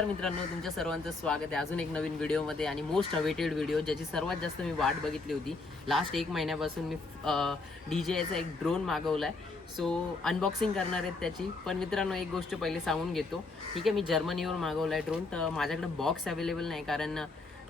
नमस्कार मित्रांनो, तुमच्या सर्वांचं स्वागत आहे अजून एक नवीन व्हिडिओमध्ये आणि मोस्ट अवेटेड व्हिडिओ ज्याची सर्वात जास्त मी वाट बघितली होती. लास्ट 1 महिन्यापासून मी DJIचा एक ड्रोन मागवला आहे. सो अनबॉक्सिंग करणार आहेत त्याची. पण मित्रांनो, एक गोष्ट पहिले सांगून घेतो. ठीक आहे, मी जर्मनीवर मागवला आहे ड्रोन. तर माझ्याकडे बॉक्स अवेलेबल नाही, कारण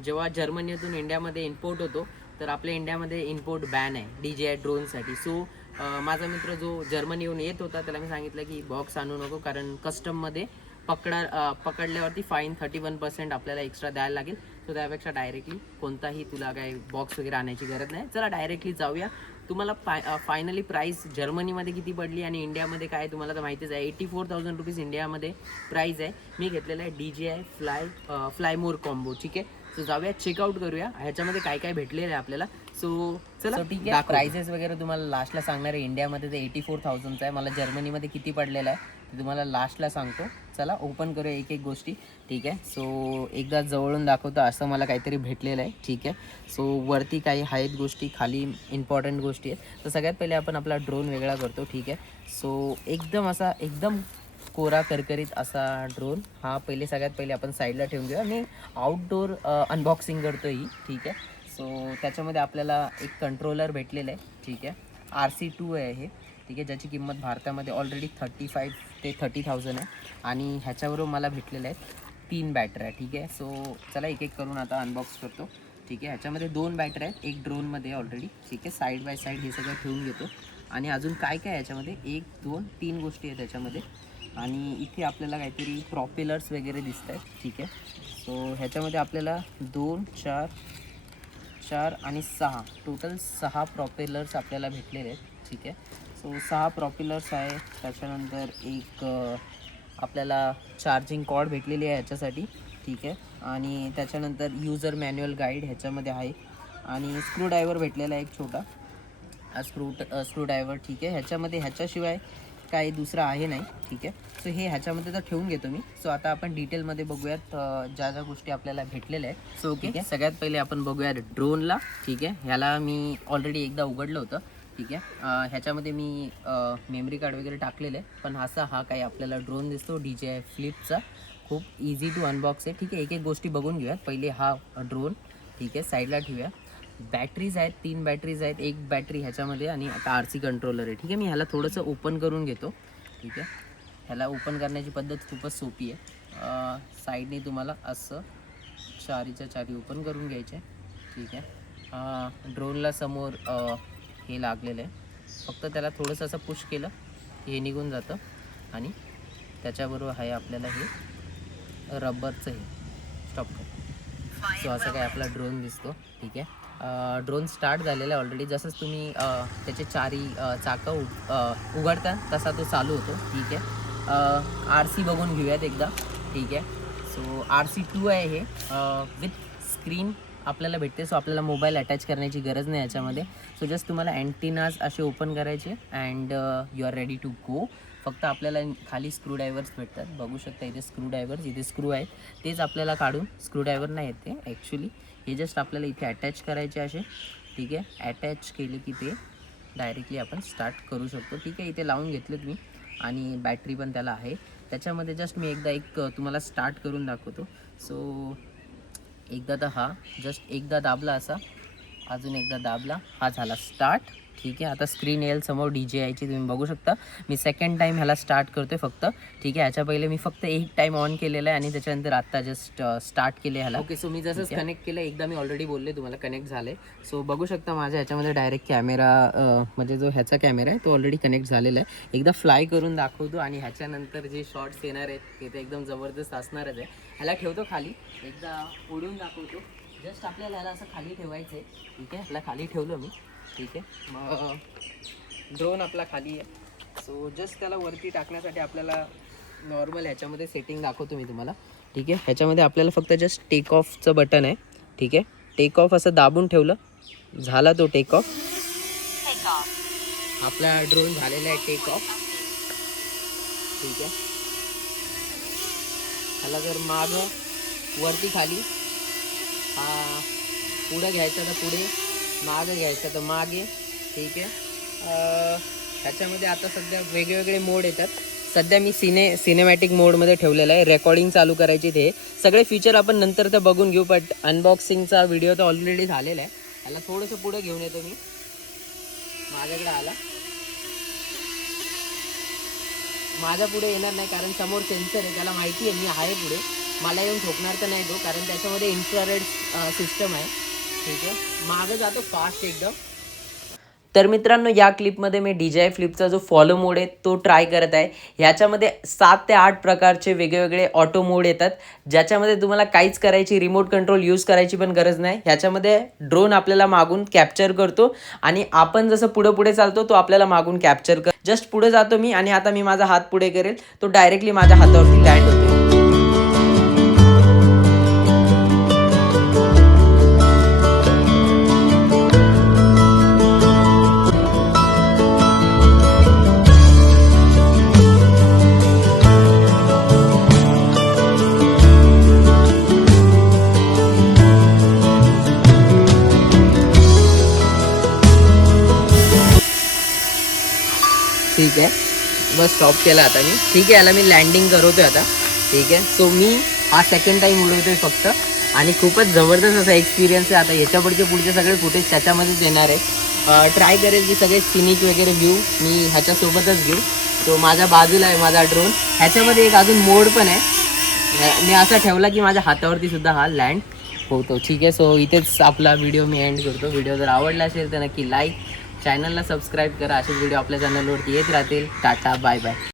जेव्हा जर्मनीतून इंडियामध्ये इम्पोर्ट होतो तर आपल्या इंडियामध्ये इम्पोर्ट बॅन आहे DJI ड्रोनसाठी. सो माझा मित्र जो जर्मनीहून येत होता त्याला मी सांगितलं की बॉक्स आणू नको, कारण कस्टममध्ये पकडल्यावरती फाईन 31% आपल्याला एक्स्ट्रा द्यायला लागेल. सो त्यापेक्षा डायरेक्टली कोणताही तुला काय बॉक्स वगैरे आणायची गरज नाही. चला डायरेक्टली जाऊया. तुम्हाला फायनली प्राईस जर्मनीमध्ये किती पडली आणि इंडियामध्ये काय तुम्हाला तर माहितीच आहे. 84,000 रुपीज इंडियामध्ये प्राईस आहे. मी घेतलेलं आहे DJI फ्लायमोर कॉम्बो. ठीक आहे, सो जाऊया, चेकआउट करूया ह्याच्यामध्ये काय काय भेटलेलं आहे आपल्याला. सो चला ठीक आहे, प्राइजेस वगैरे तुम्हाला लास्टला सांगणार आहे. इंडियामध्ये ते 84,000चं आहे. मला जर्मनीमध्ये किती पडलेलं आहे ते तुम्हाला लास्टला सांगतो. चला ओपन करूया एक एक गोष्टी. ठीक आहे, सो एकदा जवळून दाखवतो. असं मला काहीतरी भेटलेलं आहे. ठीक आहे, सो वरती काही आहेत गोष्टी, खाली इम्पॉर्टंट गोष्टी आहेत. तर सगळ्यात पहिले आपण आपला ड्रोन वेगळा करतो. ठीक आहे, सो एकदम कोरा करकरीत असा ड्रोन हा सगळ्यात पहिले आपण साईडला ठेवून घेऊया. मी आउटडोर अनबॉक्सिंग करतो ही. ठीक आहे, सो त्याच्यामध्ये आपल्याला एक कंट्रोलर भेटलेलं आहे. ठीक आहे, RC2 आहे हे. ठीक आहे, ज्याची किंमत भारतामध्ये ऑलरेडी 35 ते 30,000 आहे. आणि ह्याच्याबरोबर मला भेटलेलं आहे 3 बॅटऱ्या. ठीक आहे, सो चला एक एक करून आता अनबॉक्स करतो. ठीक आहे, ह्याच्यामध्ये 2 बॅटऱ्या आहेत, एक ड्रोनमध्ये ऑलरेडी. ठीक आहे, साईड बाय साईड हे सगळं ठेवून घेतो. आणि अजून काय काय याच्यामध्ये 1 2 3 गोष्टी आहेत त्याच्यामध्ये. आणि इथे आपल्याला काहीतरी प्रॉपेलर्स वगैरे दिसत आहेत. ठीक आहे, सो ह्याच्यामध्ये आपल्याला 2 4 आणि 6 टोटल 6 प्रॉपेलर्स आपल्याला भेटलेले आहेत. ठीक आहे, सो 6 प्रॉपेलर्स आहे. त्याच्यानंतर एक आपल्याला चार्जिंग कॉर्ड भेटलेली आहे ह्याच्यासाठी. ठीक आहे, आणि त्याच्यानंतर युजर मॅन्युअल गाईड ह्याच्यामध्ये आहे. आणि स्क्रूड्रायव्हर भेटलेला आहे एक छोटा स्क्रूड्रायव्हर. ठीक आहे, ह्याच्याशिवाय काही दुसरं आहे नाही. ठीक आहे, सो हे ह्याच्यामध्ये तर ठेवून घेतो मी. सो आता आपण डिटेलमध्ये बघूयात ज्या ज्या गोष्टी आपल्याला भेटलेल्या आहेत. सो ओके, सगळ्यात पहिले आपण बघूयात ड्रोनला. ठीक आहे, ह्याला मी ऑलरेडी एकदा उघडलं होतं. ठीक आहे, ह्याच्यामध्ये मी मेमरी कार्ड वगैरे टाकलेलं आहे. पण हा काही आपल्याला ड्रोन दिसतो DJI फ्लिपचा. खूप इझी टू अनबॉक्स आहे. ठीक आहे, एक एक गोष्टी बघून घेऊयात. पहिले हा ड्रोन. ठीक आहे, साईडला ठेवूया. बॅटरीज आहेत, 3 बॅटरीज आहेत. एक बॅटरी ह्याच्यामध्ये आणि आता RC कंट्रोलर आहे. ठीक आहे, मी ह्याला थोडंसं ओपन करून घेतो. ठीक आहे, ह्याला ओपन करण्याची पद्धत खूपच सोपी आहे. साईडने तुम्हाला असं चारीच्या चारी ओपन करून घ्यायचे. ठीक आहे, ड्रोनला समोर हे लागलेलं आहे. फक्त त्याला थोडंसं असं पुश केलं हे निघून जातं. आणि त्याच्याबरोबर आहे आपल्याला हे रबरचं हे स्टॉप कर. सो असं काय आपला ड्रोन दिसतो. ठीक आहे, ड्रोन स्टार्ट झालेला आहे ऑलरेडी. जसंच तुम्ही त्याचे चारी चाकं उघडता तसा तो चालू होतो. ठीक आहे, RC बघून घेऊयात एकदा. ठीक आहे, सो RC2 आहे हे. विथ स्क्रीन आपल्याला भेटते. सो आपल्याला मोबाईल अटॅच करण्याची गरज नाही याच्यामध्ये. सो जस्ट तुम्हाला अँटिनाज असे ओपन करायचे and you are ready to go. फक्त आपल्याला खाली स्क्रूड्रायव्हर्स भेटतात. बघू शकता इथे स्क्रूड्रायव्हर्स, इथे स्क्रू आहेत. तेच आपल्याला काढून, स्क्रूड्रायव्हर नाही येते ॲक्च्युली, हे जस्ट आपल्याला इथे अटॅच करायचे असे. ठीक आहे, अटॅच केले की ते डायरेक्टली आपण स्टार्ट करू शकतो. ठीक आहे, इथे लावून घेतलेत मी आणि बॅटरी पण त्याला आहे. त्याच्यामध्ये जस्ट मी एकदा तुम्हाला स्टार्ट करून दाखवतो. सो एकदा तर हा जस्ट एकदा दाबला असा, अजून एकदा दाबला, हा झाला स्टार्ट. ठीक आहे, आता स्क्रीन येईल समोर DJIची, तुम्ही बघू शकता. मी सेकंड टाईम ह्याला स्टार्ट करतो आहे फक्त. ठीक आहे, ह्याच्या पहिले मी फक्त एक टाईम ऑन केलेलं आहे आणि त्याच्यानंतर आत्ता जस्ट स्टार्ट केले ह्याला. ओके, सो मी जसं कनेक्ट केलं एकदा मी ऑलरेडी बोलले तुम्हाला कनेक्ट झाले. सो बघू शकता माझ्या ह्याच्यामध्ये डायरेक्ट कॅमेरा म्हणजे जो ह्याचा कॅमेरा आहे तो ऑलरेडी कनेक्ट झालेला आहे. एकदा फ्लाय करून दाखवतो आणि ह्याच्यानंतर जे शॉर्ट्स येणार आहेत ते तर एकदम जबरदस्त असणारच आहे. ह्याला ठेवतो खाली, एकदा उडून दाखवतो. जस्ट आपल्याला ह्याला असं खाली ठेवायचं आहे. ठीक आहे, ह्याला खाली ठेवलं मी. ठीक आहे, मग ड्रोन आपला खाली आहे. सो जस्ट त्याला वरती टाकण्यासाठी आपल्याला नॉर्मल ह्याच्यामध्ये सेटिंग दाखवतो मी तुम्हाला. ठीक आहे, ह्याच्यामध्ये आपल्याला फक्त जस्ट टेक ऑफचं बटन आहे. ठीक आहे, टेक ऑफ असं दाबून ठेवलं, झाला तो टेक ऑफ. आपला ड्रोन झालेला आहे टेक ऑफ. ठीक आहे, ह्याला जर मागं वरती खाली पुढं घ्यायचं तर पुढे, मागं घ्यायचं तर मागे. ठीक आहे, ह्याच्यामध्ये आता सध्या वेगवेगळे मोड येतात. सध्या मी सिनेमॅटिक मोडमध्ये ठेवलेलं आहे. रेकॉर्डिंग चालू करायची ते सगळे फीचर आपण नंतर तर बघून घेऊ. बट अनबॉक्सिंगचा व्हिडिओ तर ऑलरेडी झालेला आहे. त्याला थोडंसं पुढे घेऊन येतो मी. माझ्याकडे आला. माझ्या पुढे येणार नाही कारण समोर सेन्सर आहे. त्याला माहिती आहे मी आहे पुढे. मला येऊन ठोकणार तर नाही तो, कारण त्याच्यामध्ये इन्फ्रारेड सिस्टम आहे. ठीक आहे, मागं जातो फास्ट एकदम. तर मित्रांनो, या क्लिपमध्ये मी DJI फ्लिपचा जो फॉलो मोड आहे तो ट्राय करत आहे. ह्याच्यामध्ये 7 ते 8 प्रकारचे वेगवेगळे ऑटो मोड येतात, ज्याच्यामध्ये तुम्हाला काहीच करायची, रिमोट कंट्रोल यूज करायची पण गरज नाही. ह्याच्यामध्ये ड्रोन आपल्याला मागून कॅप्चर करतो आणि आपण जसं पुढे पुढे चालतो तो आपल्याला मागून कॅप्चर कर. जस्ट पुढे जातो मी आणि आता मी माझा हात पुढे करेल, तो डायरेक्टली माझ्या हातावरती लँड होतो. ठीक आहे, बस स्टॉप केला आता मी. ठीक आहे, याला मी लँडिंग करवतोय आता. ठीक आहे, सो मी हा सेकंड टाईम उडवतोय फक्त आणि खूपच जबरदस्त असा एक्सपिरियन्स आहे. आता याच्यापुढचे पुढचे सगळे फुटेज त्याच्यामध्येच येणार आहे. ट्राय करेल की सगळे स्किनिक वगैरे व्ह्यू मी ह्याच्यासोबतच घेऊ. तो माझ्या बाजूला आहे माझा ड्रोन. ह्याच्यामध्ये एक अजून मोड पण आहे. मी असा ठेवला की माझ्या हातावरती सुद्धा हा लँड होतो. ठीक आहे, सो इथेच आपला व्हिडिओ मी एंड करतो. व्हिडिओ जर आवडला असेल तर नक्की लाईक, चॅनलला सबस्क्राईब करा. असेच व्हिडिओ आपल्या चॅनलवरती येत राहतील. Tata, bye bye.